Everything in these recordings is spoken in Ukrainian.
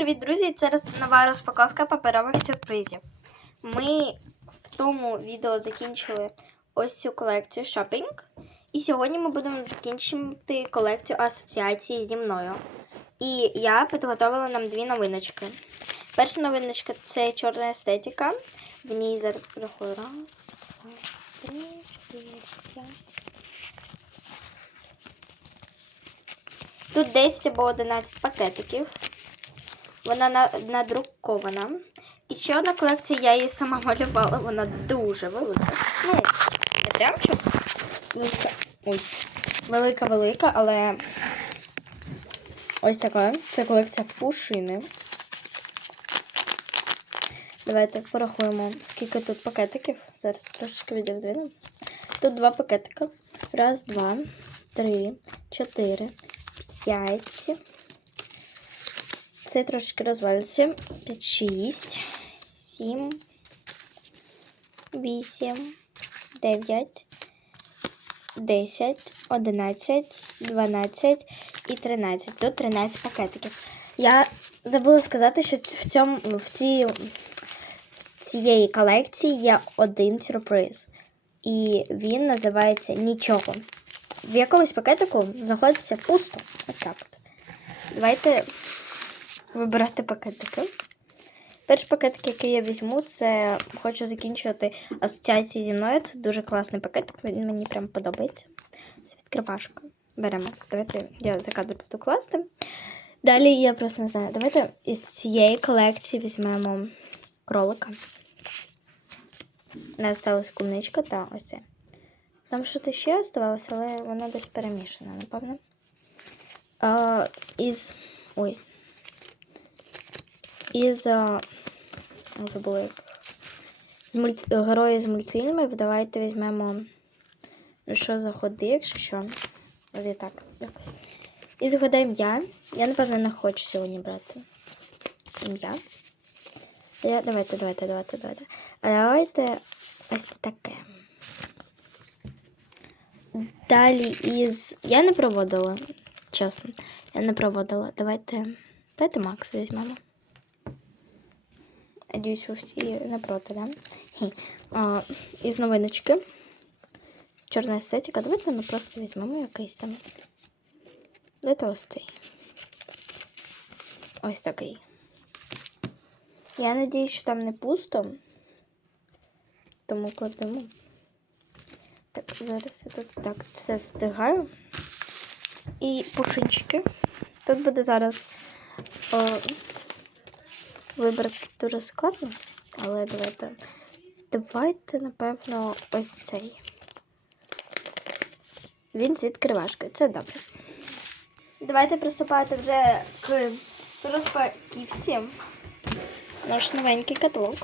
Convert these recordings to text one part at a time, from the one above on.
привіт, друзі! Це нова розпаковка паперових сюрпризів. Ми в тому відео закінчили ось цю колекцію шопінг. І сьогодні ми будемо закінчити колекцію асоціації зі мною. І я підготувала нам дві новиночки. Перша новиночка це чорна естетика. В ній зараз рахую. Раз, два, три, чотири, п'ять. Тут 10 або 11 пакетиків. Вона на- надрукована. І ще одна колекція, я її сама малювала, вона дуже велика. Ну, не прям що велика-велика, але ось така. Це колекція пушини. Давайте порахуємо, скільки тут пакетиків. Зараз трошечки віддивимо. Тут два пакетика. Раз, два, три, чотири, п'ять. Це трошки розвалюється. 5, 6, 7, 8, 9, 10, 11, 12 і 13. Тут 13 пакетиків. Я забула сказати, що в цьому в цій в цієї колекції є один сюрприз. І він називається Нічого. В якомусь пакетику знаходиться пусто. Ось так. Давайте вибирати пакетики. Перший пакетик, який я візьму, це хочу закінчувати асоціації зі мною. Це дуже класний пакетик, він мені прям подобається. Це відкривашка. Беремо. Давайте я за кадр буду класти. Далі я просто не знаю. Давайте із цієї колекції візьмемо кролика. У нас сталася кумничка та ось це. Там щось ще оставалося, але воно десь перемішане, напевно. А, із. Ой. Із. Як. З мульт... Герої з мультфільмів. Давайте візьмемо. Ну, що за ходи, якщо що. Вроді так. І згадаємо ім'я. Я, напевно, не хочу сьогодні брати. Ім'я. Я... Давайте, давайте, давайте, давайте. А давайте ось таке. Далі із. Я не проводила. Чесно. Я не проводила. Давайте. Давайте Макс візьмемо. Надіюсь, ви всі не проти, да? Із новиночки. Чорна естетика. Давайте ми просто візьмемо якийсь там. Давайте ось цей. Ось такий. Я надіюсь, що там не пусто. Тому кладемо. Так, зараз я тут так все здвигаю. І пушинчики. Тут буде зараз о, вибрати дуже складно, але давайте. Давайте, напевно, ось цей. Він з відкривашкою. Це добре. Давайте приступати вже к розпаківці. Наш новенький каталог.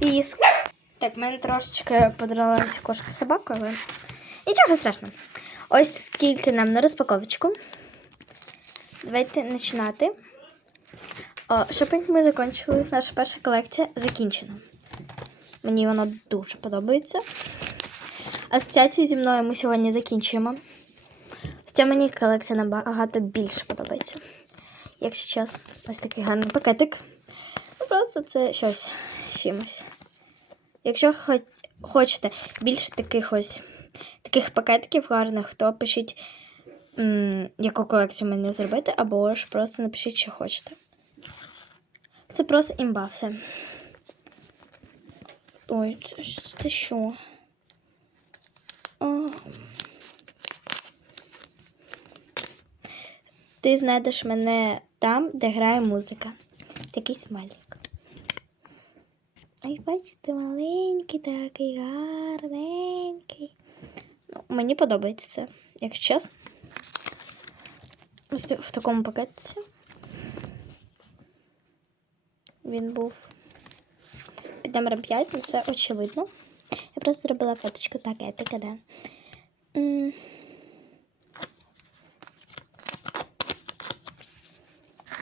І ск- так, в мене трошечки подралася кошка собака, але нічого страшного. Ось скільки нам на розпаковочку. Давайте починати. Шопінг ми закінчили. Наша перша колекція закінчена. Мені вона дуже подобається. Асоціації зі мною ми сьогодні закінчуємо. Хоча мені колекція набагато більше подобається. Якщо чесно, ось такий гарний пакетик. Ну, просто це щось чимось. Якщо хоч, хочете більше таких ось таких пакетиків гарних, то пишіть, м, яку колекцію мені зробити, або ж просто напишіть, що хочете. Це просто імба все. Ой, це, це що? О. Ти знайдеш мене там, де грає музика. Такий смайлик. Ай, бачите, маленький, такий гарненький. Ну, мені подобається це, якщо чесно. В такому пакетці. Він був під номером 5, ну це очевидно. Я просто зробила фоточку пакетика, да. М.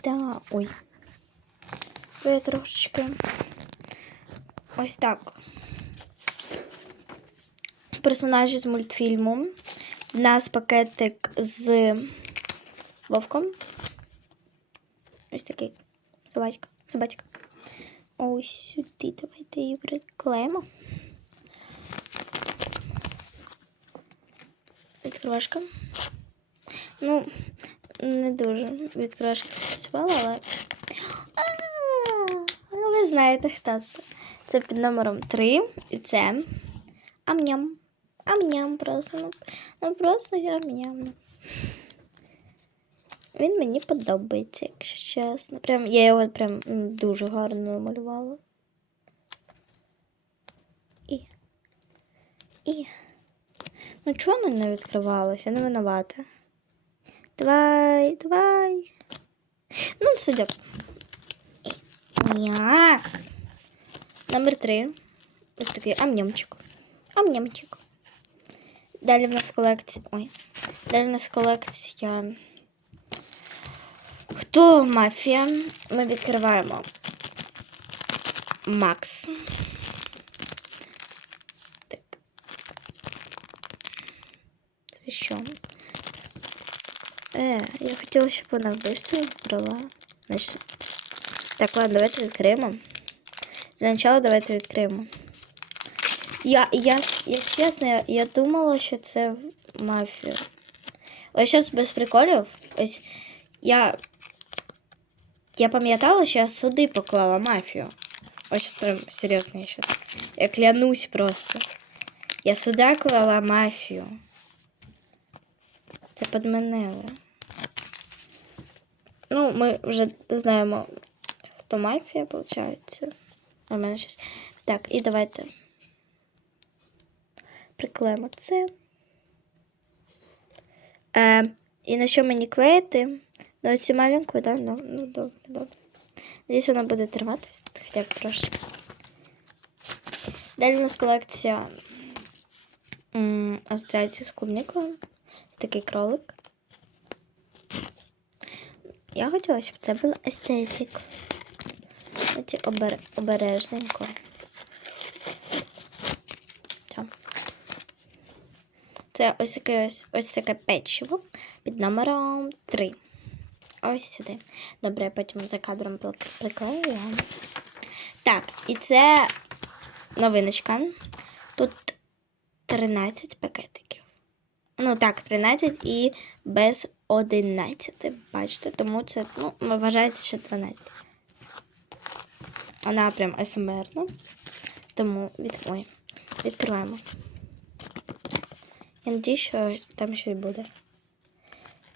Да, ой. Я трошечки. Ось так. Персонажі з мультфільму. У нас пакетик з вовком. Ось такий собачка. Собачка. Ось сюди. Давайте її приклеїмо. Відкривашка. Ну, не дуже відкривашка спрацювала, але. А, Ви знаєте, хто це. Це під номером 3. І це амням. Амням просто. Ну, ну просто амням. Він мені подобається, якщо чесно. Прям, я його прям дуже гарно намалювала. І. І. Ну чого воно не відкривалося? Не винувата. Давай, давай. Ну, сидять. Ня. Номер три. Ось такий амнямчик. Амнямчик. Далі в нас колекція. Ой. Далі в нас колекція. Хто мафія? Ми відкриваємо Макс. Так. Це що? Е, я хотіла, щоб вона вбивцю відкрила. Значить. Так, ладно, давайте відкриємо. Для начала давайте відкриємо. Я, я, я чесно, я, я думала, що це мафія. Ось зараз без приколів. Ось я. Я пам'ятала, що я сюди поклала мафію. Ось прям серйозно я щас. Я клянусь просто. Я сюди клала мафію. Це подменили. Ну, ми вже знаємо, хто мафія, виходить. А мене щось. Так, і давайте приклеїмо це. Е, і на що мені клеїти? Ну, цю маленьку, да? Ну, ну добре, добре. Надіюсь, вона буде триматися, хоча б трошки. Далі у нас колекція асоціації з клубникою. Ось такий кролик. Я хотіла, щоб це був естетик. Обер... обережненько. Це ось таке ось, ось таке печиво під номером 3. Ось сюди. Добре, потім за кадром приклею його. Так, і це новиночка. Тут 13 пакетиків. Ну так, 13 і без 11. Бачите, тому це, ну, вважається, що 12. Вона прям СМРна. Тому від... Ой, відкриваємо. Я надію, що там щось буде.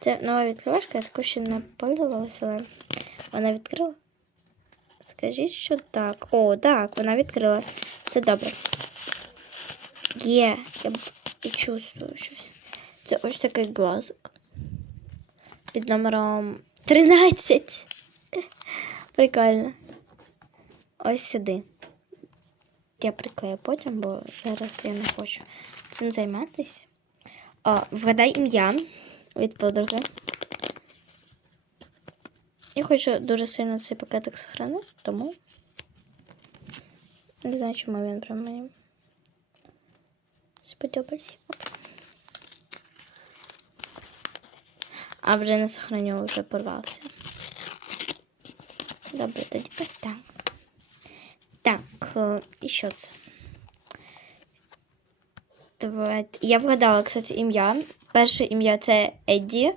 Це нова відкривашка, я також ще не пользувалася, але вона відкрила. Скажіть, що так. О, так, вона відкрила. Це добре. Є, я чувствую щось. Це ось такий глазик. Під номером 13. Прикольно. Ось сюди. Я приклею потім, бо зараз я не хочу цим займатися. Вгадай ім'я від подруги. Я хочу дуже сильно цей пакетик сохранити, тому не знаю, чому він прям мені сподобався. Оп. А вже не сохраню, вже порвався. Добре, тоді ось так. Так, е, і що це? Давайте. Я вгадала, кстати, ім'я. Перше ім'я це Едді,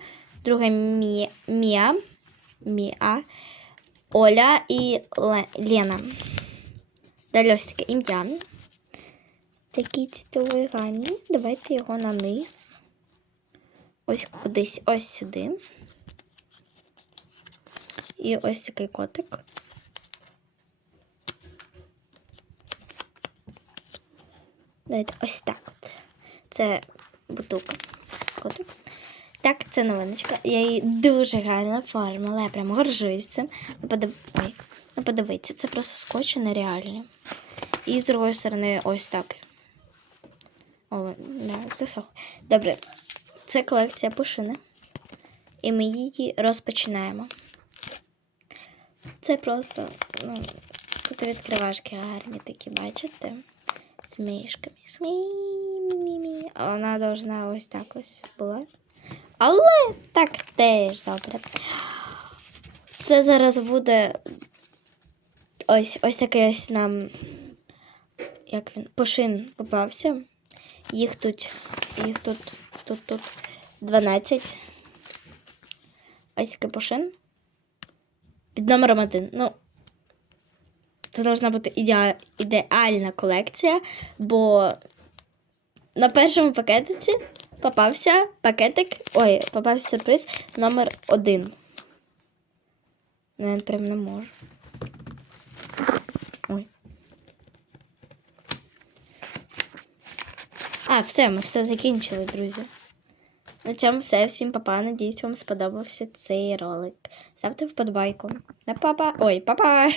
друге Мі... Мія, Мія, Оля і Ле... Лена. Далі ось таке ім'я. Такий цітовий ранній. Давайте його на низ. Ось кудись, ось сюди. І ось такий котик. Давайте ось так. Це бутилка. Котик. Так, це новиночка. Я її дуже гарно оформила. Я прям горжуюсь цим. Ну, подив... Ой. Ну, подивіться, це просто скотч нереальний. І з другої сторони ось так. О, да, засох. Добре. Це колекція пушини. І ми її розпочинаємо. Це просто, ну, тут відкривашки гарні такі, бачите? З мішками. Смі-мі-мі. А вона должна ось так ось була. Але так теж добре. Це зараз буде ось ось такий ось нам. Як він? Пошин попався. Їх тут. Їх тут. Тут, тут 12. Ось такий пошин. Під номером один. Ну, це должна бути ідеа... ідеальна колекція, бо на першому пакетиці попався пакетик. Ой, попався сюрприз номер один. Ну, я прям не можу. Ой. А, все, ми все закінчили, друзі. На цьому все. Всім папа. Надіюсь, вам сподобався цей ролик. Ставте вподобайку. На папа. Ой, папа!